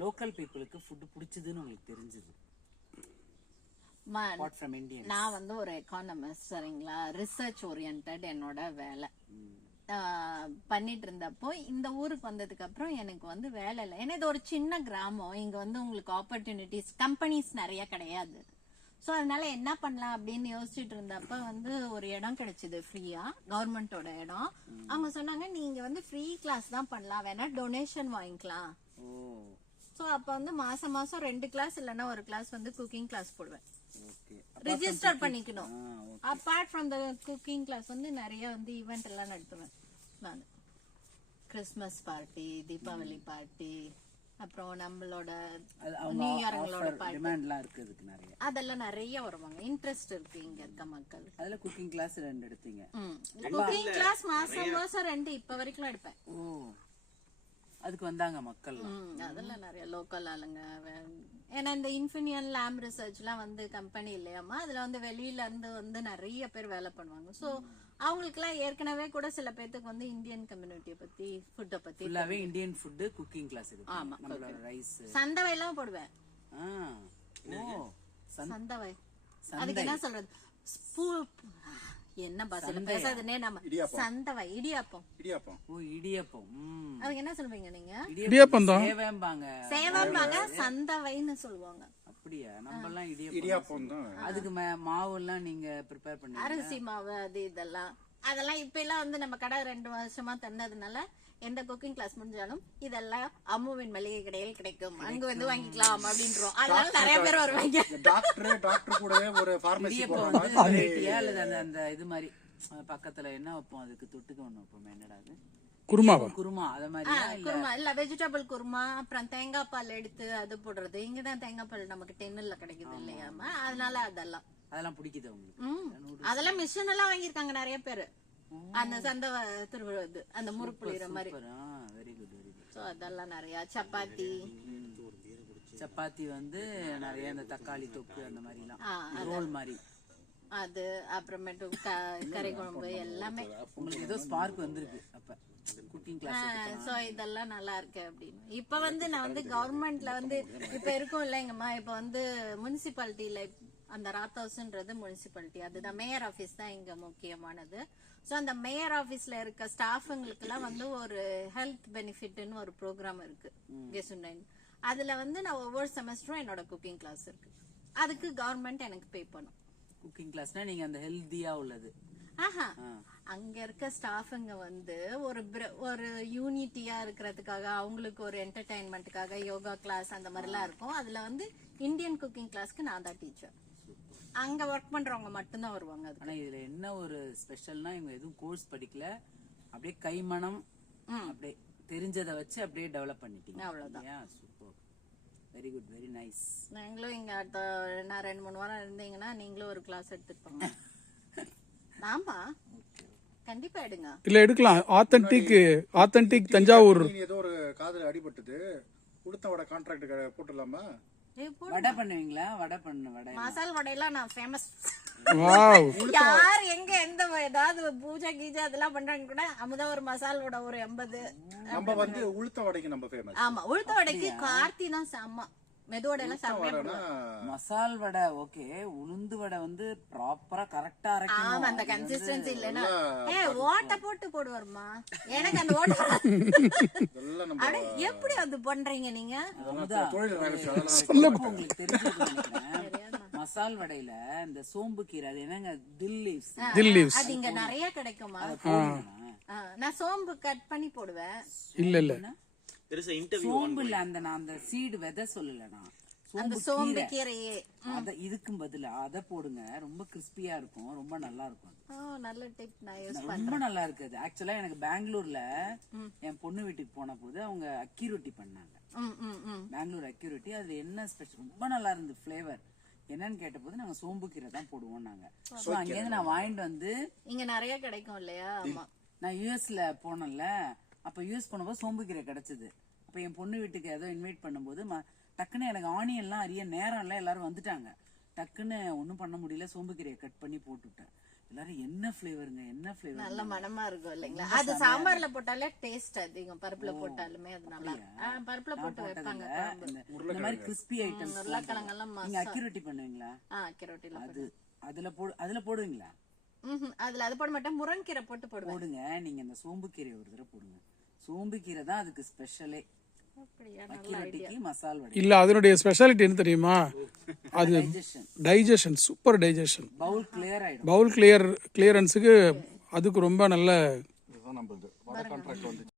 Local பீப்புளுக்கு food பிடிச்சதுன்னு உங்களுக்கு தெரிஞ்சது? நான் வந்து ஒரு எக்கானமிஸ்ட், சரிங்களா, ரிசர்ச் ஓரியன்ட் என்னோட வேலை பண்ணிட்டு இருந்தப்போ இந்த ஊருக்கு வந்ததுக்கு அப்புறம் எனக்கு வந்து வேலை இல்லை. ஏன்னா இது ஒரு சின்ன கிராமம், இங்க வந்து உங்களுக்கு ஆப்பர்ச்சுனிட்டிஸ் கம்பெனிஸ் நிறைய கிடையாது. சோ அதனால என்ன பண்ணலாம் அப்படின்னு யோசிச்சுட்டு இருந்தப்ப வந்து ஒரு இடம் கிடைச்சது ஃப்ரீயா, கவர்மெண்டோட இடம். அவங்க சொன்னாங்க நீங்க வந்து ஃப்ரீ கிளாஸ் தான் பண்ணலாம், வேணா டொனேஷன் வாங்கிக்கலாம். சோ அப்ப வந்து மாசம் 2 கிளாஸ் இல்லைன்னா ஒரு கிளாஸ் வந்து குக்கிங் கிளாஸ் போடுவேன். ரெஜிஸ்டர் பண்ணிக்கணும். Apart from the cooking class வந்து நிறைய வந்து ஈவெண்ட் எல்லாம் நடத்துவேன் நான். கிறிஸ்மஸ் பார்ட்டி, தீபாவளி பார்ட்டி, அப்புறம் நம்மளோட நியூ இயர்ங்களோட பார்ட்டி, அதெல்லாம் நிறைய வருவாங்க. இன்ட்ரெஸ்ட் இருக்கு இங்க இருக்க மக்கள். அதுல குக்கிங் கிளாஸ் 2 எடுத்தீங்க? குக்கிங் கிளாஸ் மாசம் 2 இப்ப வரைக்கும் எடுப்பேன். அதுக்கு வந்தாங்க மக்கள்? அதெல்லாம் நிறைய லோக்கல் ஆளுங்க. ஏன்னா இந்த இன்ஃபினியன் லேம் ரிசர்ச் எல்லாம் வந்து கம்பெனி இல்லையாமா, அதுல வந்து வெளியில இருந்து வந்து நிறைய பேர் வேலை பண்ணுவாங்க. சோ அவங்களுக்கு எல்லாம் ஏற்கனவே கூட சில பேருக்கு வந்து இந்தியன் கம்யூனிட்டியை பத்தி, ஃபுட்டை பத்தி, இந்தியன் ஃபுட் குக்கிங் கிளாஸ். ஆமா, ரைஸ் சந்தவை எல்லாம் போடுவேன். சந்தவை அதுக்கு என்ன சொல்றது? என்ன பாசல பேசாதனே நம்ம சந்தவை இடியாப்பம். இடியாப்பம் அதுக்கு என்ன சொல்வீங்க நீங்க? இடியாப்பம் தான் சேவம்பாங்க, சந்தவைன்னு சொல்லுவாங்க. அப்படியா? நம்ம எல்லாம் இடியாப்பம் தான். அதுக்கு மாவு எல்லாம் நீங்க ப்ரிப்பேர் பண்ணி, அரிசி மாவு அது இதெல்லாம் இப்ப எல்லாம் வந்து நம்ம கடை 2 வருஷமா தந்ததுனால எந்த குக்கிங் கிளாஸ் முடிஞ்சாலும் இதெல்லாம் அம்முவின் மளிகை கடையில் கிடைக்கும், அங்க வந்து வாங்கிக்கலாம் அப்படின்றோம். அதனால நிறைய பேர் வருவாங்க. டாக்டர் கூடவே ஒரு பார்மசி அந்த இது மாதிரி பக்கத்துல என்ன வைப்போம், அதுக்கு தொட்டுக்க ஒண்ணு வைப்போம். என்னடா அது? குருமா. அத மாதிரி குருமா இல்ல, வெஜிடபிள் குருமா. அப்புறம் தேங்காய் பால் எடுத்து அது போடுறது. இங்கதான் தேங்காய் பால் நமக்கு டென்னில் கிடைக்குது இல்லையாமா, அதனால அதெல்லாம் பிடிக்குது உங்களுக்கு? அதெல்லாம் மிஷின் எல்லாம் வாங்கியிருக்காங்க நிறைய பேரு. அந்த சந்தை திருவிழா அந்த முறுக்கு புளிற மாதிரி. சோ அதெல்லாம் நிறைய. சப்பாத்தி வந்து நிறைய இந்த தக்காளி தொக்கு அந்த மாதிரி எல்லாம் ரோல் மாதிரி அது. அப்புறமேட்டு கறி குழம்பு எல்லாமே. உங்களுக்கு ஏதோ ஸ்பார்க் வந்திருக்கு அப்ப குக்கிங் கிளாஸ். சோ இதெல்லாம் நல்லா இருக்கு அப்படின்னு. இப்ப வந்து நான் வந்து கவர்மெண்ட்ல வந்து இப்ப இருக்கும் இல்லைங்கம்மா, இப்ப வந்து முனிசிபாலிட்டியில அந்த ராத் ஹவுஸ்ன்றது முனிசிபாலிட்டி, அதுதான் மேயர் ஆபீஸ் தான் இங்க முக்கியமானது. சோ அந்த மேயர் ஆபீஸ்ல இருக்க ஸ்டாஃபுங்களுக்கு எல்லாம் வந்து ஒரு ஹெல்த் பெனிஃபிட்னு ஒரு ப்ரோக்ராம் இருக்கு கெசுனைன். அதுல வந்து நான் ஒவ்வொரு செமஸ்டரும் என்னோட குக்கிங் கிளாஸ் இருக்கு. அதுக்கு கவர்மெண்ட் எனக்கு பே பண்ணும். குக்கிங் கிளாஸ்னா நீங்க அந்த ஹெல்தியா உள்ளது? அங்க இருக்க ஸ்டாஃபுங்க வந்து ஒரு யூனிட்டியா இருக்கிறதுக்காக, அவங்களுக்கு ஒரு என்டர்டைன்மெண்ட்டுக்காக யோகா கிளாஸ் அந்த மாதிரி எல்லாம் இருக்கும். அதுல வந்து இந்தியன் குக்கிங் கிளாஸ்க்கு நான் தான் டீச்சர். அங்க ஒர்க் பண்றவங்க மட்டும்தான் வருவாங்க. ஆனா இதுல என்ன ஒரு ஸ்பெஷல்னா, இவங்க எதுவும் கோர்ஸ் படிக்கல, அப்படியே கைமணம் அப்படியே தெரிஞ்சதை வச்சு அப்படியே டெவலப் பண்ணிட்டீங்க. அவ்வளவுதான். Super, very good, very nice. நீங்களும் இங்க அடுத்த நான் 2-3 வாரம் இருந்தீங்கன்னா நீங்களும் ஒரு கிளாஸ் எடுத்துப்பாங்க. ஆமா, கண்டிப்பா எடுங்க. இல்ல எடுக்கலாம். ஆத்தென்டிக் தஞ்சாவூர். ஏதோ ஒரு காதுல அடிபட்டது, உளுத்த வடை கான்ட்ராக்ட் போட்டுடலாமா? வடை பண்ணுவீங்களா? மசால் வடையெல்லாம் நான் ஃபேமஸ். வாவ். யார் எங்க எந்த ஏதாவது பூஜை கீஜை அதெல்லாம் பண்றாங்க கூட அமுதா ஒரு மசால் வடை ஒரு 80. நம்ம வந்து உளுத்த வடைக்கு நம்ம ஃபேமஸ். ஆமா, உளுத்த வடைக்கு கார்த்தி தான் செம்ம. மெதுவடை எல்லாம் சாப்பிடுவேன். மசால் வடை ஓகே, உளுந்து வடை வந்து ப்ராப்பரா கரெக்டா அரைக்கணும். ஆமா, அந்த கன்சிஸ்டன்சி இல்லனா ஓட்ட போட்டு போடுவாருமா. எனக்கு அந்த ஓட்ட அட எப்படி அது பண்றீங்க நீங்க? உங்களுக்கு தெரியும், மசால் வடையில இந்த சோம்பு கீரை, அது என்னங்க, தில் லீவ்ஸ், அது இங்க நிறைய கிடைக்குமா? நான் சோம்பு கட் பண்ணி போடுவேன். இல்ல சோம்பு இல்ல, அந்த சீடு விதை சொல்லல, அந்த சோம்பு கீரையே இதுக்கும் பதிலா அத போடுங்க. ரொம்ப கிறிஸ்பியா இருக்கும், ரொம்ப நல்லா இருக்கும். நல்ல டிப், நான் யூஸ் பண்றேன். ரொம்ப நல்லா இருக்குது. ஆக்சுவலா எனக்கு பெங்களூர்ல என் பொண்ணு வீட்டுக்கு போன போது அவங்க அக்கி ரொட்டி பண்ணாங்க. பெங்களூர் அக்கி ரொட்டி. அதுல என்ன ஸ்பெஷல், ரொம்ப நல்லா இருந்தது ஃபிளேவர். என்னன்னு கேட்ட போது நாங்க சோம்பு கீரை தான் போடுவோம் நாங்க. அங்கேருந்து நான் வாங்கிட்டு வந்து, இங்க நிறைய கிடைக்கும் இல்லையா? நான் யூஎஸ்ல போனேன்ல, அப்ப யூஸ் பண்ணும்போது சோம்பு கீரை கிடைச்சது. அப்ப என் பொண்ணு வீட்டுக்கு ஏதோ இன்வைட் பண்ணும்போது டக்குன்னு எனக்கு ஆனியன்லாம் அறிய நேரம் எல்லாம் எல்லாரும் வந்துட்டாங்க. டக்குன்னு ஒன்னும் பண்ண முடியல, சோம்பு கீரையை கட் பண்ணி போட்டுவிட்டேன். எல்லாரும் என்ன ஃபிளேவருங்க என்ன ஃபிளேவர் நல்ல மனமா இருக்கும் இல்லைங்களா? அது சாம்பார்ல போட்டாலே டேஸ்ட் அதிகம், பருப்புல போட்டாலுமே அது நல்லா இருக்கும். பருப்புல போட்டு வைப்பாங்க குழம்பு. இந்த மாதிரி கிறிஸ்பி ஐட்டம்ஸ் உருளைக்கிழங்கெல்லாம் நீங்க அக்கி ரொட்டி பண்ணுவீங்களா? கிரோட்டில அது அதுல போடுவீங்களா? அதுல அது போட மாட்டேன், முருங்கீரை போட்டு போடுவேன். போடுங்க. நீங்க இந்த சோம்பு கீரை ஒரு தடவை போடுங்க. சோம்பு கீரை தான் அதுக்கு ஸ்பெஷலே. அப்படியா? அக்கி ரொட்டிக்கு மசால் வடை. இல்ல அதனுடைய ஸ்பெஷாலிட்டி என்ன தெரியுமா? அது digestion, digestion, super digestion, bowel clear ஆயிடும். பவுல் கிளியரன்ஸுக்கு அதுக்கு ரொம்ப நல்ல இதுதான் நம்ம இது வடை கான்ட்ராக்ட் வந்து